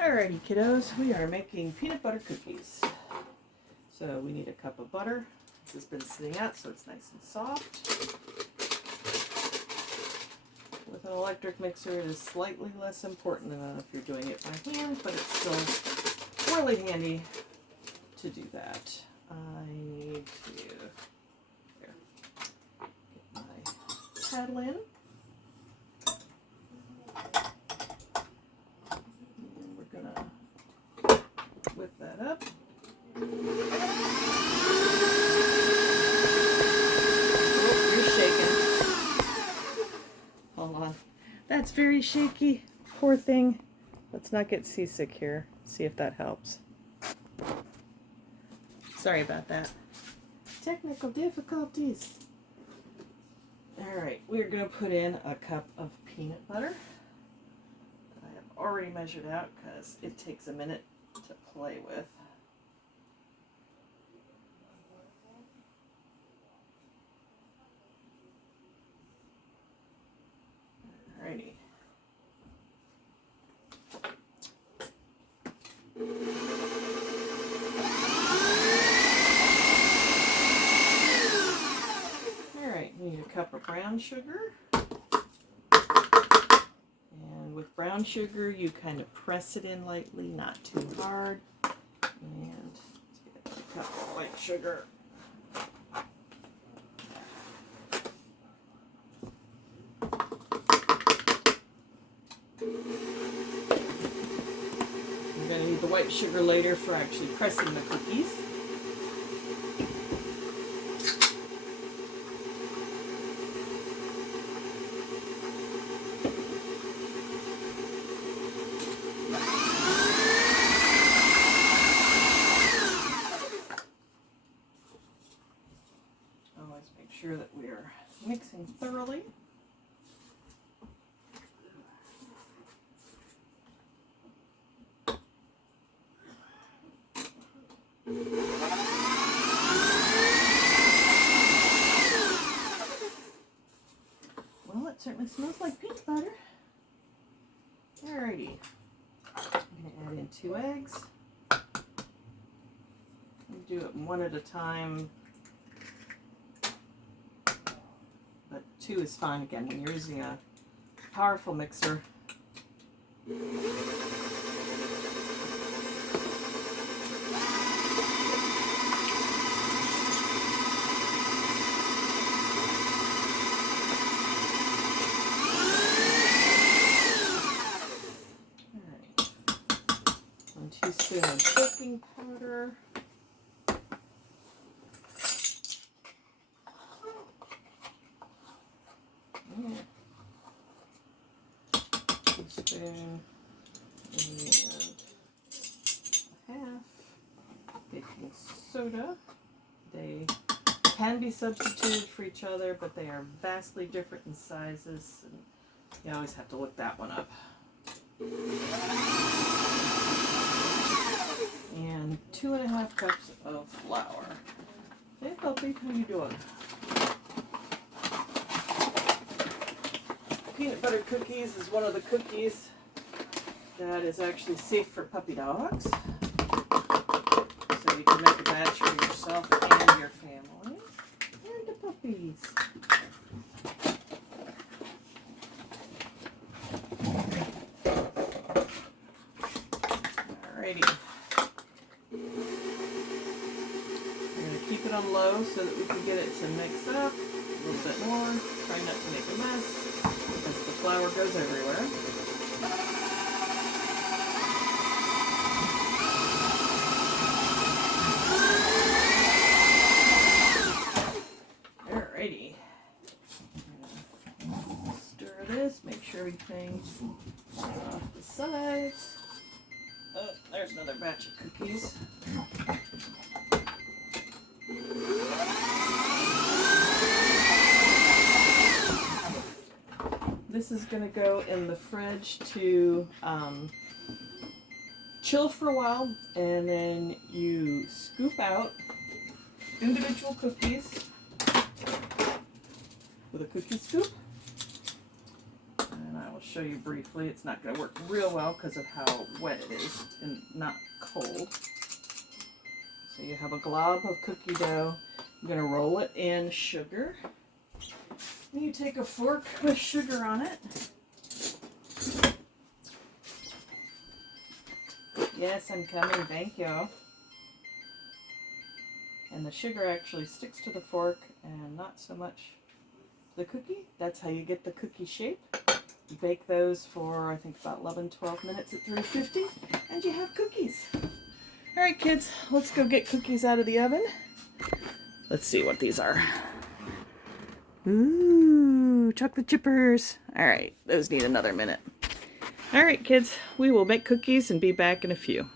Alrighty kiddos, we are making peanut butter cookies. So we need a cup of butter. This has been sitting out so it's nice and soft. With an electric mixer it is slightly less important than if you're doing it by hand, but it's still really handy to do that. I need to get my paddle in. Whip that up. Oh, you're shaking. Hold on. That's very shaky. Poor thing. Let's not get seasick here. See if that helps. Sorry about that. Technical difficulties. Alright, we're going to put in a cup of peanut butter. I have already measured out because it takes a minute to play with. Alrighty. Alright, we need a cup of brown sugar. And with brown sugar, you kind of press it in lightly, not too hard. And let's get a cup of white sugar. You're going to need the white sugar later for actually pressing the cookies. Always make sure that we're mixing thoroughly. Well, it certainly smells like peanut butter. Alrighty. I'm going to add in 2 eggs. Do it one at a time. But 2 is fine again when you're using a powerful mixer. Alright. 1 teaspoon of baking powder. Teaspoon and a half baking soda. They can be substituted for each other, but they are vastly different in sizes, and you always have to look that one up. And 2.5 cups of flour. Hey puppy, how you doing? Peanut butter cookies is one of the cookies that is actually safe for puppy dogs. So you can make a batch for yourself and your family and the puppies. Alrighty. We're going to keep it on low so that we can get it to mix up a little bit more. Try not to make a mess, because the flour goes everywhere. Alrighty. Stir this, make sure everything is off the sides. Oh, there's another batch of cookies. This is going to go in the fridge to chill for a while, and then you scoop out individual cookies with a cookie scoop. And I will I'll show you briefly. It's not going to work real well because of how wet it is and not cold. So you have a glob of cookie dough. You're going to roll it in sugar. Then you take a fork with sugar on it. Yes, I'm coming. Thank you. And the sugar actually sticks to the fork and not so much the cookie. That's how you get the cookie shape. You bake those for, I think, about 11-12 minutes at 350, and you have cookies. All right, kids, let's go get cookies out of the oven. Let's see what these are. Ooh, chocolate chippers. All right, those need another minute. All right, kids, we will make cookies and be back in a few.